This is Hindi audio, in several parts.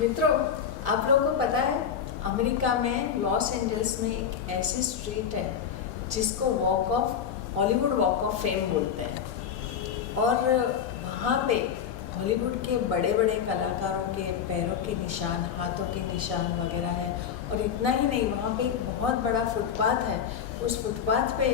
मित्रों, आप लोगों को पता है अमेरिका में लॉस एंजल्स में एक ऐसी स्ट्रीट है जिसको हॉलीवुड वॉक ऑफ फेम बोलते हैं। और वहाँ पे हॉलीवुड के बड़े बड़े कलाकारों के पैरों के निशान, हाथों के निशान वगैरह हैं। और इतना ही नहीं, वहाँ पे एक बहुत बड़ा फुटपाथ है। उस फुटपाथ पे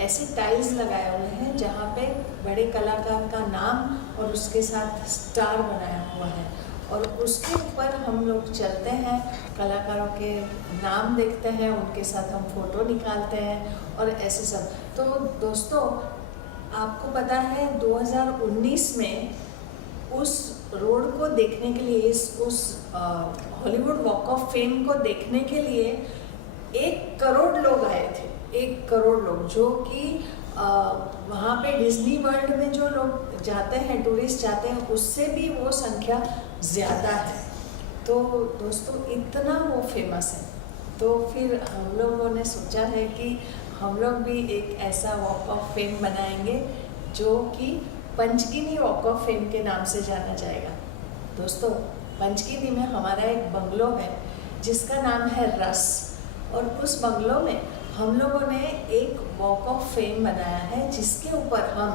ऐसे टाइल्स लगाए हुए हैं जहाँ पे बड़े कलाकार का नाम और उसके साथ स्टार बनाया हुआ है। और उसके ऊपर हम लोग चलते हैं, कलाकारों के नाम देखते हैं, उनके साथ हम फोटो निकालते हैं और ऐसे सब। तो दोस्तों, आपको पता है 2019 में उस रोड को देखने के लिए, उस हॉलीवुड वॉक ऑफ फेम को देखने के लिए 1 करोड़ लोग आए थे। 1 करोड़ लोग, जो कि वहाँ पे डिज्नी वर्ल्ड में जो लोग जाते हैं, टूरिस्ट जाते हैं, उससे भी वो संख्या ज़्यादा है। तो दोस्तों, इतना वो फेमस है। तो फिर हम लोगों ने सोचा है कि हम लोग भी एक ऐसा वॉक ऑफ फेम बनाएंगे जो कि पंचगिनी वॉक ऑफ फेम के नाम से जाना जाएगा। दोस्तों, पंचगिनी में हमारा एक बंगलो है जिसका नाम है रस। और उस बंगलो में हम लोगों ने एक वॉक ऑफ फेम बनाया है जिसके ऊपर हम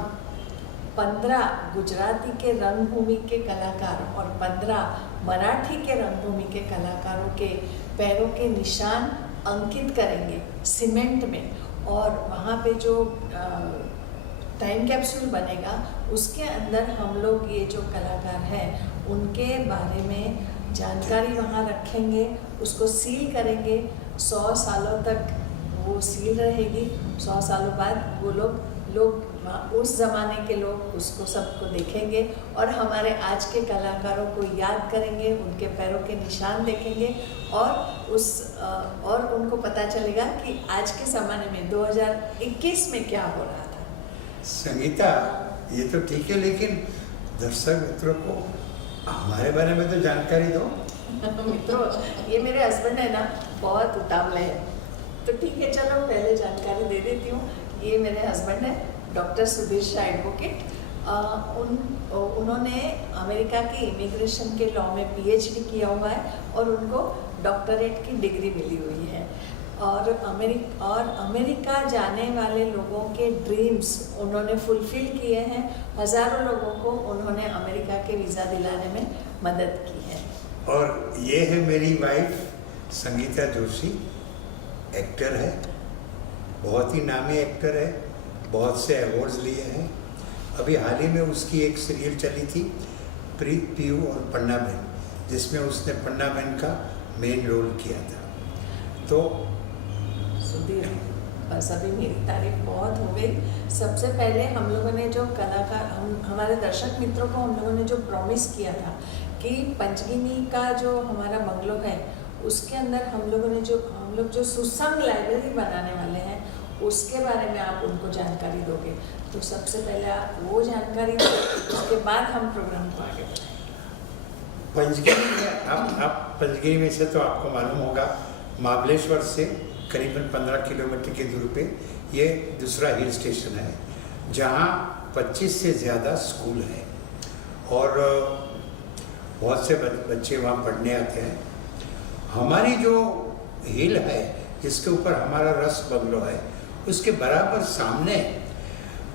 15 गुजराती के रंगभूमि के कलाकार और 15 मराठी के रंगभूमि के कलाकारों के पैरों के निशान अंकित करेंगे सीमेंट में। और वहाँ पे जो टाइम कैप्सूल बनेगा उसके अंदर हम लोग ये जो कलाकार हैं उनके बारे में जानकारी वहाँ रखेंगे, उसको सील करेंगे। 100 सालों तक वो सील रहेगी। 100 सालों बाद वो लोग उस ज़माने के लोग उसको सबको देखेंगे और हमारे आज के कलाकारों को याद करेंगे, उनके पैरों के निशान देखेंगे और उनको पता चलेगा कि आज के ज़माने में 2021 में क्या हो रहा था। संगीता, ये तो ठीक है, लेकिन दर्शक मित्रों को हमारे बारे में तो जानकारी दो। मित्रों, ये मेरे हस्बैंड है ना, बहुत उतावले हैं। तो ठीक है, चलो पहले जानकारी दे देती हूँ। ये मेरे हस्बैंड है, डॉक्टर सुधीर शाह एडवोकेट। उन्होंने अमेरिका की इमिग्रेशन के लॉ में PhD किया हुआ है और उनको डॉक्टरेट की डिग्री मिली हुई है। और अमेरिका जाने वाले लोगों के ड्रीम्स उन्होंने फुलफिल किए हैं। हज़ारों लोगों को उन्होंने अमेरिका के वीज़ा दिलाने में मदद की है। और ये है मेरी वाइफ संगीता जोशी, एक्टर है, बहुत ही नामी एक्टर है, बहुत से अवार्ड्स लिए हैं। अभी हाल ही में उसकी एक सीरियल चली थी, प्रीत पीयू और पन्ना बहन, जिसमें उसने पन्ना बहन का मेन रोल किया था। तो सुधीर, बस अभी मेरी तारीफ बहुत हो गई। सबसे पहले हम लोगों ने जो कलाकार, हमारे दर्शक मित्रों को हम लोगों ने जो प्रॉमिस किया था कि पंचगिनी का जो हमारा बंगलो है उसके अंदर हम लोग जो सुसंग लाइब्रेरी बनाने वाले हैं उसके बारे में आप उनको जानकारी दोगे। तो सबसे पहले आप वो जानकारी दो, उसके बाद हम प्रोग्राम को आगे बढ़ाएंगे। पंचगिनी में आप पंचगिनी में से तो आपको मालूम होगा, महाबलेश्वर से करीबन 15 किलोमीटर की दूरी पे ये दूसरा हिल स्टेशन है जहाँ 25 से ज़्यादा स्कूल हैं और बहुत से बच्चे वहाँ पढ़ने आते हैं। हमारी जो हिल है जिसके ऊपर हमारा रस बंगलो है, उसके बराबर सामने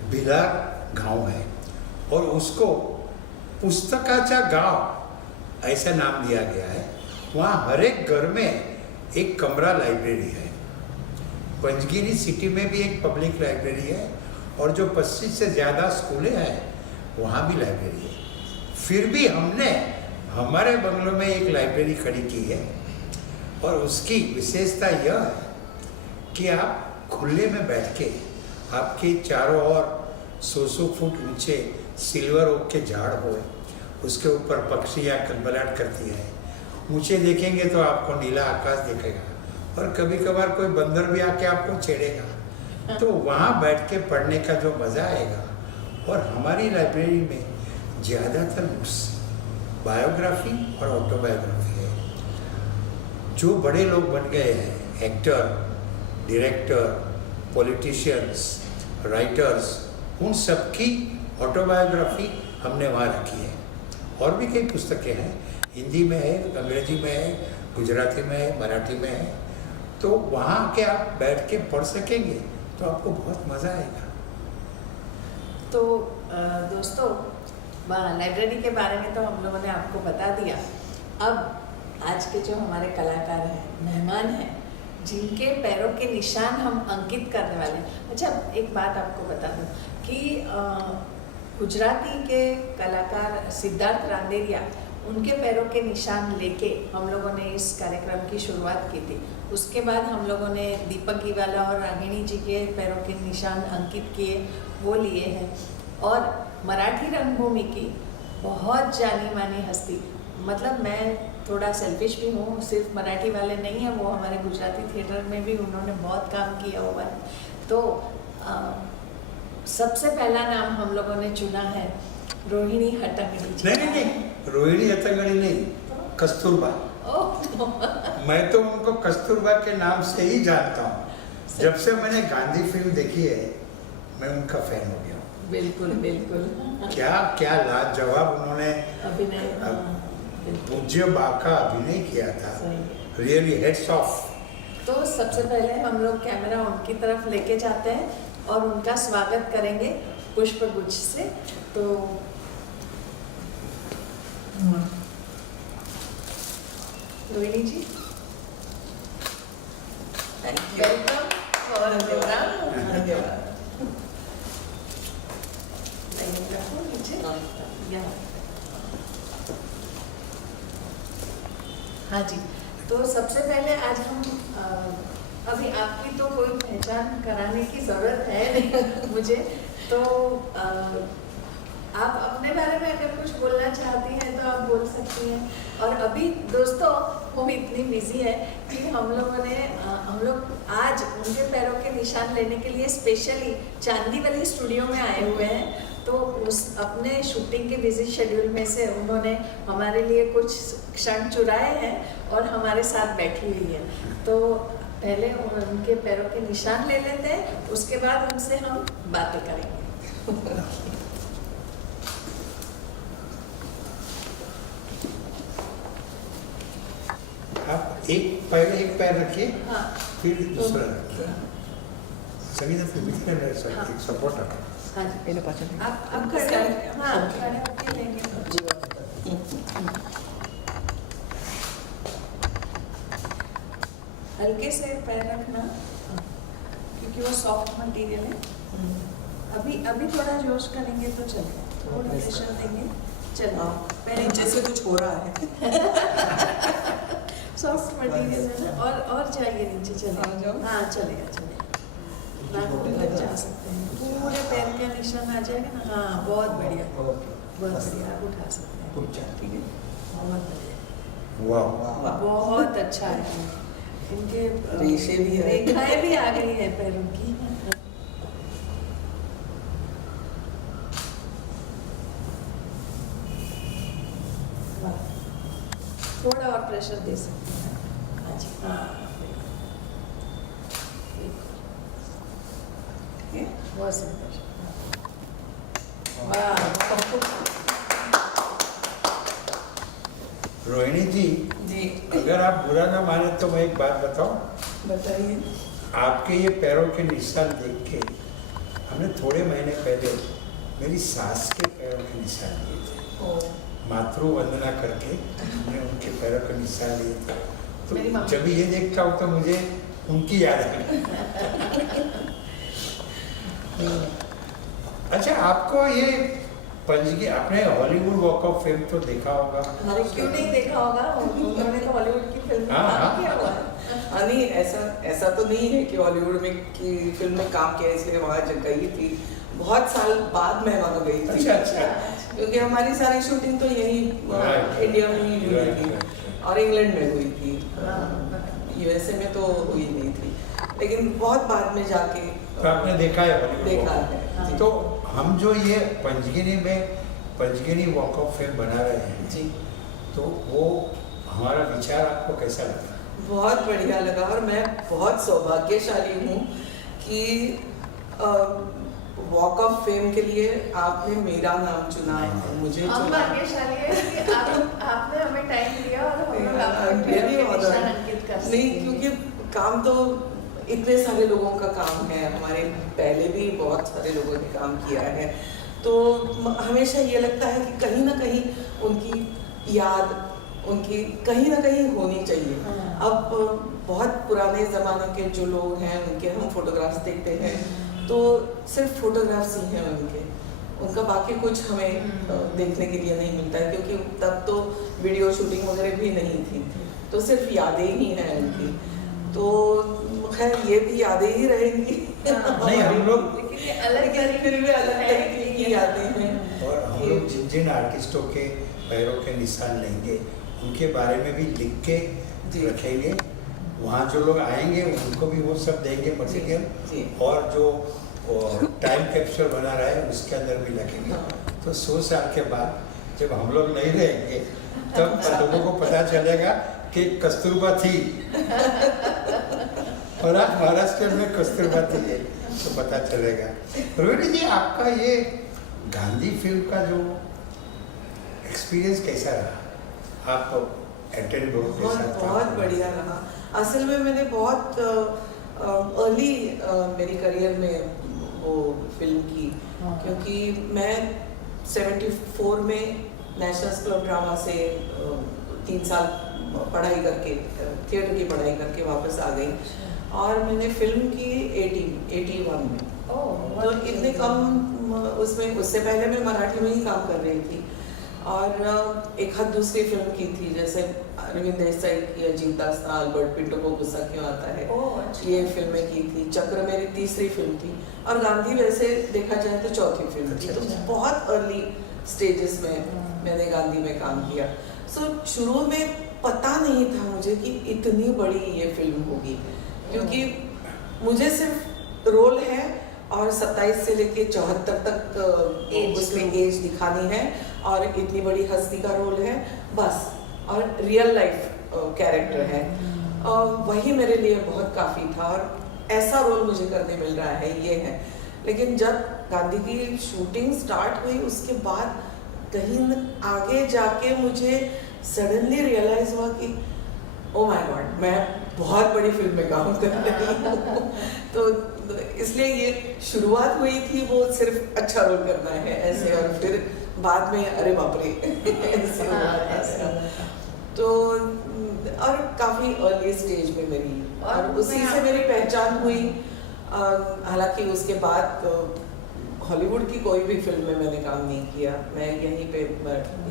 भिलार गांव है और उसको पुस्तकाचा गांव ऐसा नाम दिया गया है। वहाँ हर एक घर में एक कमरा लाइब्रेरी है। पंचगिनी सिटी में भी एक पब्लिक लाइब्रेरी है और जो 25 से ज़्यादा स्कूलें हैं वहाँ भी लाइब्रेरी है। फिर भी हमने हमारे बंगलों में एक लाइब्रेरी खड़ी की है और उसकी विशेषता यह है कि आप खुले में बैठ के, आपके चारों ओर 100 फुट ऊंचे सिल्वर ओक के झाड़ हो, उसके ऊपर पक्षियाँ कलबलाहट करती हैं। ऊंचे देखेंगे तो आपको नीला आकाश दिखेगा और कभी कभार कोई बंदर भी आके आपको छेड़ेगा। तो वहाँ बैठ के पढ़ने का जो मज़ा आएगा। और हमारी लाइब्रेरी में ज़्यादातर बुक्स बायोग्राफी और ऑटोबायोग्राफी है। जो बड़े लोग बन गए हैं, एक्टर, डायरेक्टर, पॉलिटिशियंस, राइटर्स, उन सब की ऑटोबायोग्राफी हमने वहाँ रखी है। और भी कई पुस्तकें हैं। हिंदी में है, अंग्रेजी में है, गुजराती में है, मराठी में है। तो वहाँ के आप बैठ के पढ़ सकेंगे तो आपको बहुत मज़ा आएगा। तो दोस्तों, लाइब्रेरी के बारे में तो हम लोगों ने आपको बता दिया। अब आज के जो हमारे कलाकार हैं, मेहमान हैं, जिनके पैरों के निशान हम अंकित करने वाले हैं। अच्छा, एक बात आपको बता दूं कि गुजराती के कलाकार सिद्धार्थ रांदेरिया, उनके पैरों के निशान लेके हम लोगों ने इस कार्यक्रम की शुरुआत की थी। उसके बाद हम लोगों ने दीपक गीवाला और रागिणी जी के पैरों के निशान अंकित किए, वो लिए हैं। और मराठी रंगभूमि की बहुत जानी मानी हस्ती, मतलब मैं थोड़ा सेल्फिश भी हूँ, सिर्फ मराठी वाले नहीं हैं, वो हमारे गुजराती थिएटर में भी उन्होंने बहुत काम किया हुआ है। तो सबसे पहला नाम हम लोगों ने चुना है रोहिणी हट्टंगडी जी। नहीं, रोहिणी हट्टंगडी नहीं, कस्तूरबा। मैं तो उनको कस्तूरबा के नाम से ही जानता हूँ। जब से मैंने गांधी फिल्म देखी है, मैं उनका फैन हो गया हूँ। बिल्कुल बिल्कुल। क्या लाजवाब उन्होंने अभिनय, पूज्य बा का अभिनय किया था। Really heads of. तो सबसे पहले हम लोग कैमरा उनकी तरफ लेके जाते हैं और उनका स्वागत करेंगे पुष्पगुच्छ से। तो रोहिणी जी, वेलकम फॉर प्रोग्राम। धन्यवाद। हाँ जी, तो सबसे पहले आज हम अभी आपकी तो कोई पहचान कराने की ज़रूरत है नहीं मुझे, तो आप अपने बारे में अगर कुछ बोलना चाहती हैं तो आप बोल सकती हैं। और अभी दोस्तों, वो इतनी बिजी है कि हम लोग आज उनके पैरों के निशान लेने के लिए स्पेशली चांदीवली स्टूडियो में आए हुए हैं। तो उस अपने शूटिंग के बिजी शेड्यूल में से उन्होंने हमारे लिए कुछ क्षण चुराए हैं और हमारे साथ बैठी हुई है। तो पहले उनके पैरों के निशान ले लेते हैं, उसके बाद उनसे हम बातें करेंगे। आप पहले एक पैर रखिए, हाँ, फिर दूसरा रखिए। संगीता फिर हाँ। एक सपोर्ट रखें। हाँ जी, आप खड़े, हाँ, खड़े होके लेंगे। हल्के से पैर रखना, क्योंकि वो सॉफ्ट मटेरियल है। अभी थोड़ा जोश करेंगे तो चलेगा, थोड़ा प्रेशर देंगे, चलो। पहले जैसे कुछ हो रहा है। सॉफ्ट मटेरियल है ना, और जाइए नीचे, आ चलेगा। जाओ। हाँ, चलेगा। नाखून लग जा सकते हैं, पूरे पैर का निशान आ जाएगा ना। हाँ, बहुत बढ़िया, बहुत बढ़िया, आप उठा सकते हैं। ठीक है, बहुत बढ़िया, वाह, बहुत अच्छा है। इनके रेशे भी है, रेखाएं भी आ गई है पैरों की। थोड़ा और प्रेशर दे सकते हैं। हाँ जी, हाँ, बहुत सुंदर। वाह, रोहिणी जी, अगर आप बुरा ना माने तो मैं एक बात बताऊं। बताइए। आपके ये पैरों के निशान देख के हमने थोड़े महीने पहले मेरी सास के पैरों के निशान लिए थे। मातृ वंदना करके हमने उनके पैरों के निशान लिए थे। तो जब ये देखता हूँ तो मुझे उनकी याद आ गई। अच्छा, आपको ये पंजगी, आपने हॉलीवुड वॉक ऑफ फेम तो देखा होगा? अरे क्यों नहीं देखा होगा, उन्होंने तो हॉलीवुड की फिल्म में काम किया हुआ है। नहीं, ऐसा तो नहीं है कि हॉलीवुड में की फिल्म में काम किया इसलिए वहाँ गई थी। बहुत साल बाद मैं वहाँ गई थी। अच्छा। क्योंकि हमारी सारी शूटिंग तो यही इंडिया में ही हुई थी और इंग्लैंड में हुई थी। यूएसए में तो हुई नहीं थी, लेकिन बहुत बाद में जाके तो आपने देखा है हॉलीवुड? देखा है। तो हम जो ये पंजगिनी वॉक ऑफ फेम बना रहे हैं जी, तो वो हमारा विचार आपको कैसा लगा? बहुत बढ़िया लगा और मैं बहुत सौभाग्यशाली हूँ कि वॉक ऑफ फेम के लिए आपने मेरा नाम चुना है। मुझे हम भाग्यशाली है कि आपने हमें टाइम दिया और हम लोग आपको really अपने honored. निशान अंकित कर सकते नहीं, हैं। क्योंकि काम तो इतने सारे लोगों का काम है, हमारे पहले भी बहुत सारे लोगों ने काम किया है, तो हमेशा ये लगता है कि कहीं ना कहीं उनकी याद उनकी कहीं ना कहीं होनी चाहिए। हाँ। अब बहुत पुराने ज़माने के जो लोग हैं उनके हम फोटोग्राफ्स देखते हैं तो सिर्फ फोटोग्राफ्स ही हैं उनका बाकी कुछ हमें देखने के लिए नहीं मिलता है, क्योंकि तब तो वीडियो शूटिंग वगैरह भी नहीं थी, तो सिर्फ यादें ही हैं उनकी। तो खैर ये भी यादें ही रहेंगी। नहीं, हम लोग लेकिन ये अलग लेकिन फिर भी अलग तरीके की यादें हैं। और हम लोग जिन जिन आर्टिस्टों के पैरों के निशान लेंगे उनके बारे में भी लिख के जी। रखेंगे। वहाँ जो लोग आएंगे उनको भी वो सब देंगे जी। मटेरियल, और जो टाइम कैप्चर बना रहा है उसके अंदर भी रखेंगे। हाँ। तो 100 साल के बाद जब हम लोग नहीं रहेंगे तब लोगों को पता चलेगा कि कस्तूरबा थी और आप महाराष्ट्र में कस्तूरबा थी, तो पता चलेगा। रोहिणी जी, आपका ये गांधी फिल्म का जो एक्सपीरियंस कैसा रहा? आप अटेंड बहुत बढ़िया रहा। असल में मैंने बहुत अर्ली मेरी करियर में वो फिल्म की, क्योंकि मैं 74 में नेशनल स्कूल ऑफ ड्रामा से 3 साल पढ़ाई करके थिएटर की पढ़ाई करके वापस आ गई, और मैंने फिल्म की 81 में। तो इतने कम उसमें, उससे पहले मैं मराठी में ही काम कर रही थी, और एक हाथ दूसरी फिल्म की थी, जैसे अरविंद देसाई की अजीत दास्तान, अल्बर्ट पिंटो को गुस्सा क्यों आता है, ये फिल्में की थी। चक्र मेरी तीसरी फिल्म थी, और गांधी वैसे देखा जाए तो चौथी फिल्म थी। तो बहुत अर्ली स्टेजेस में मैंने गांधी में काम किया। सो शुरू में पता नहीं था मुझे कि इतनी बड़ी ये फिल्म होगी, क्योंकि मुझे सिर्फ रोल है और 27 से लेके 74 तक उसमें एज दिखानी है, और इतनी बड़ी हस्ती का रोल है बस, और रियल लाइफ कैरेक्टर है। वही मेरे लिए बहुत काफ़ी था, और ऐसा रोल मुझे करने मिल रहा है, ये है। लेकिन जब गांधी की शूटिंग स्टार्ट हुई उसके बाद कहीं आगे जाके मुझे सडनली रियलाइज हुआ कि ओ माय गॉड, मैं बहुत बड़ी फिल्म में काम कर रही हूँ। तो इसलिए ये शुरुआत हुई थी वो सिर्फ अच्छा रोल करना है ऐसे, और फिर बाद में अरे बाप रे ऐसे हुआ था। तो और काफ़ी अर्ली स्टेज में मेरी, और उसी से मेरी पहचान हुई। हालांकि उसके बाद हॉलीवुड की कोई भी फिल्म में मैंने काम नहीं किया, मैं यहीं पे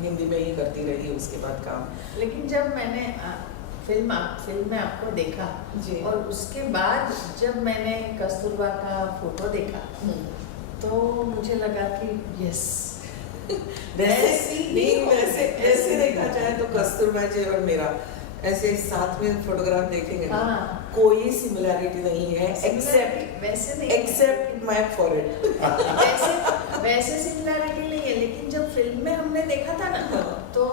हिंदी में ही करती रही उसके बाद काम। लेकिन जब मैंने फिल्म में आपको देखा जी। और उसके बाद जब मैंने कस्तूरबा का फोटो देखा तो मुझे लगा कि यस, वैसे देखा जाए तो कस्तूरबा जी और मेरा ऐसे साथ में फोटोग्राफ देखेंगे ना, कोई सिमिलैरिटी नहीं है एक्सेप्ट माय फॉरहेड। वैसे सिमिलैरिटी नहीं है, लेकिन जब फिल्म में हमने देखा था ना तो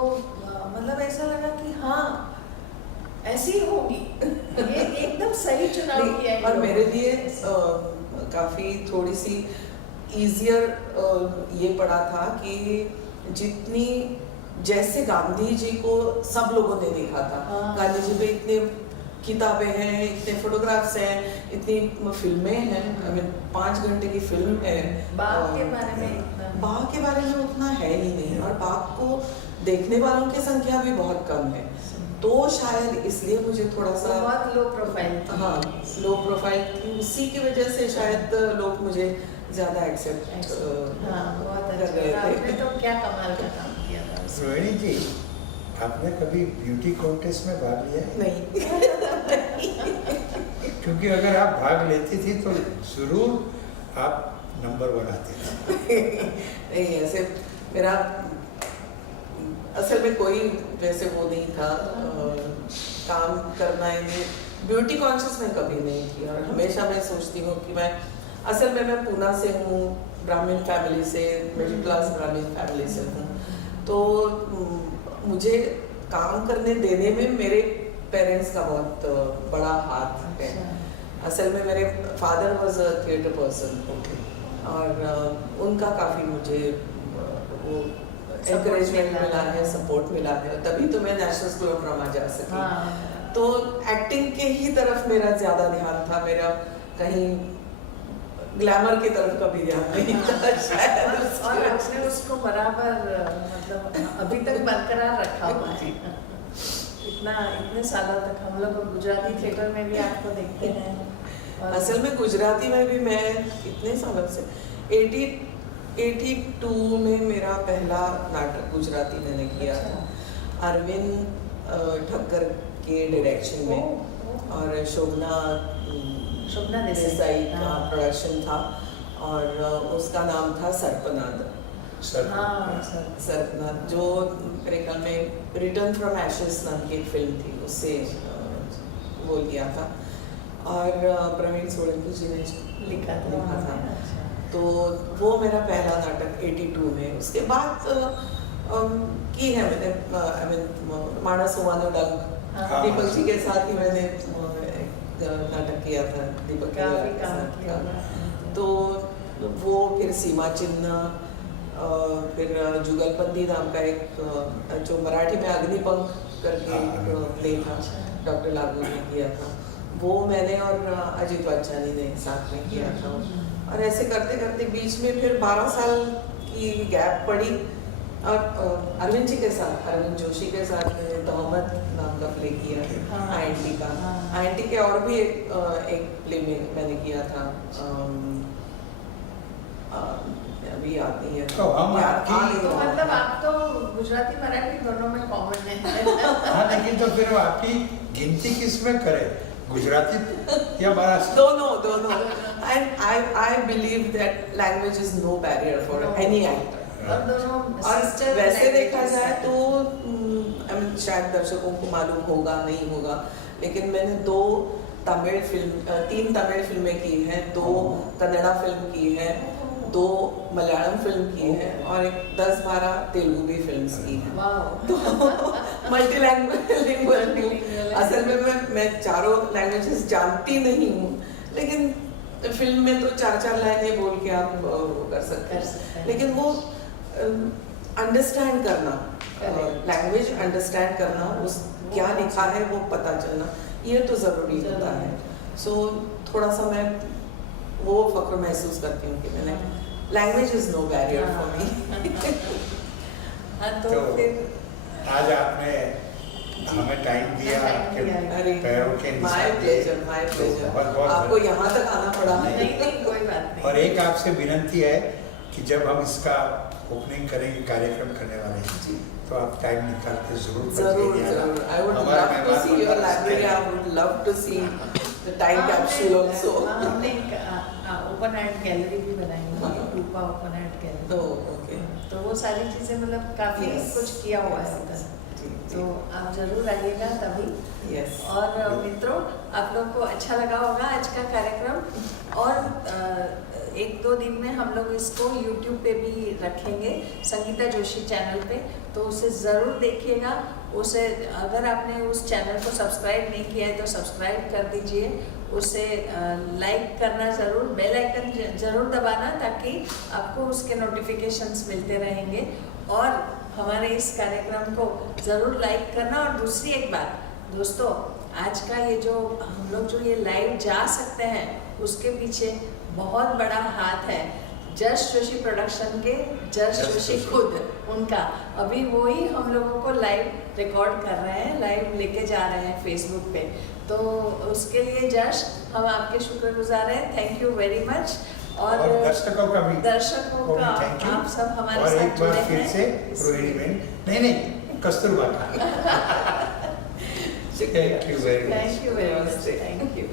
मतलब ऐसा लगा कि हाँ ऐसी होगी, ये एकदम सही चुनाव किया है। और मेरे लिए काफ़ी थोड़ी सी ईजियर ये पड़ा था कि जितनी जैसे गांधी जी को सब लोगों ने देखा था, गांधी जी पे इतने किताबें हैं, इतने फोटोग्राफ्स हैं, इतनी फिल्में हैं, 5 घंटे की फिल्म है। बाघ के बारे में उतना है ही नहीं, और बाघ को देखने वालों की संख्या भी बहुत कम है, तो शायद इसलिए मुझे थोड़ा सा बहुत लो प्रोफाइल थी। हाँ, लो प्रोफाइल थी, उसी की वजह से शायद लोग मुझे ज़्यादा एक्सेप्ट कर रहे थे। आपने तो क्या कमाल का काम किया था। रोहिणी जी, आपने कभी ब्यूटी कॉन्टेस्ट में भाग लिया है? नहीं। क्योंकि अगर आप भाग लेती थी तो जरूर आप नंबर 1 आते थे। नहीं, ऐसे मेरा असल में कोई वैसे वो नहीं था काम करना है। ब्यूटी कॉन्शियस मैं कभी नहीं थी, और हमेशा मैं सोचती हूँ कि असल में मैं पूना से हूँ, ब्राह्मण फैमिली से, मिडिल क्लास ब्राह्मण फैमिली से हूँ, तो मुझे काम करने देने में मेरे पेरेंट्स का बहुत बड़ा हाथ है। असल में मेरे father was a theatre person, और उनका काफ़ी मुझे वो एनकरेजमेंट मिला है, सपोर्ट मिला है, तभी तो मैं नेशनल स्कूल ऑफ ड्रामा जा सकी। हाँ। तो एक्टिंग के ही तरफ मेरा ज्यादा ध्यान था, मेरा कहीं ग्लैमर की तरफ कभी ध्यान नहीं था शायद। और आपने उसको बराबर मतलब अभी तक बरकरार रखा हुआ है। इतने सालों तक हम लोग गुजराती थिएटर में भी आपको देखते हैं। असल में गुजराती में भी मैं इतने सालों से 82 में मेरा पहला नाटक गुजराती मैंने किया था, अरविंद ठक्कर के डायरेक्शन में, और शोभना देसाई का प्रोडक्शन था, और उसका नाम था सर्पनाद। सर्पनाद जो मेरे ख्याल में रिटर्न फ्रॉम एशेस नाम की एक फिल्म थी, उससे वो लिया था, और प्रवीण सोलंकी जी ने लिखा था। तो वो मेरा पहला नाटक 82 में। उसके बाद की है मैंने, आई मीन मानस होवानो डंक दीपक जी के साथ ही मैंने एक नाटक किया था, दीपक के साथ। तो वो फिर सीमा चिन्ह, फिर जुगलबंदी नाम का एक जो मराठी में अग्निपंख करके एक प्ले था, डॉक्टर लागू ने किया था, वो मैंने और अजित वाचानी ने साथ में किया था। और ऐसे करते करते बीच में फिर 12 साल की गैप पड़ी, और अरविंद जी के साथ, अरविंद जोशी के साथ मैंने तोहमत नाम का प्ले किया INT का। INT के और भी एक प्ले में मैंने किया था, अभी याद नहीं है। तो हम आपकी तो मतलब आप तो गुजराती मराठी दोनों में कॉमन है। हाँ, लेकिन तो फिर आपकी गिनती किस में करे, गुजराती या महाराष्ट्र? दोनों। And I believe that language is no barrier for any actor. और वैसे देखा जाए तो शायद दर्शकों को मालूम होगा नहीं होगा, लेकिन मैंने 3 तमिल फिल्में की हैं, 2 कन्नड़ा फिल्म की हैं, 2 मलयालम फिल्म की हैं, और 10-12 तेलुगु भी फिल्म्स की हैं। तो मल्टीलैंग्वेज हूँ। असल में मैं चारों लैंग्वेजेस जानती नहीं हूँ, लेकिन फिल्म में तो 4-4 लाइनें बोल के आप वो कर सकते हैं। लेकिन वो अंडरस्टैंड करना, लैंग्वेज अंडरस्टैंड करना, उस क्या लिखा है वो पता चलना, ये तो ज़रूरी होता है। सो थोड़ा सा मैं वो फक्र महसूस करती हूँ कि मैंने language is no barrier for me. तो फिर आज आपने हमें टाइम दिया, आपके पैरों के माय प्लेजर। आपको यहाँ तक आना पड़ा। नहीं, कोई बात नहीं। और एक आपसे विनती है कि जब हम इसका ओपनिंग करेंगे, कार्यक्रम करने वाले हैं, तो आप टाइम निकाल के जरूर। I would love to see your library. I would love to see the time capsule also. हमने ओपन आर्ट गैलरी भी बनाई है, रूपा ओपन आर्ट गैलरी। तो वो सारी चीजें मतलब काफी कुछ किया हुआ है उधर, तो आप जरूर आइएगा तभी। और मित्रों, आप लोग को अच्छा लगा होगा आज का कार्यक्रम, और 1-2 दिन में हम लोग इसको YouTube पे भी रखेंगे, संगीता जोशी चैनल पे, तो उसे ज़रूर देखिएगा। उसे अगर आपने उस चैनल को सब्सक्राइब नहीं किया है तो सब्सक्राइब कर दीजिए, उसे लाइक करना ज़रूर, बेल आइकन ज़रूर दबाना, ताकि आपको उसके नोटिफिकेशंस मिलते रहेंगे, और हमारे इस कार्यक्रम को ज़रूर लाइक करना। और दूसरी एक बात दोस्तों, आज का ये जो हम लोग जो ये लाइव जा सकते हैं, उसके पीछे बहुत बड़ा हाथ है जश जोशी प्रोडक्शन के, जश जोशी खुद, उनका। अभी वो ही हम लोगों को लाइव रिकॉर्ड कर रहे हैं, लाइव लेके जा रहे हैं फेसबुक पे, तो उसके लिए जश हम आपके शुक्रगुजार हैं। Thank you very much. और दर्शकों का आप सब हमारे साथ जुड़े हैं। और एक बार फिर से रोहिणी, नहीं कस्तूरबा का। Thank you very much. Thank you.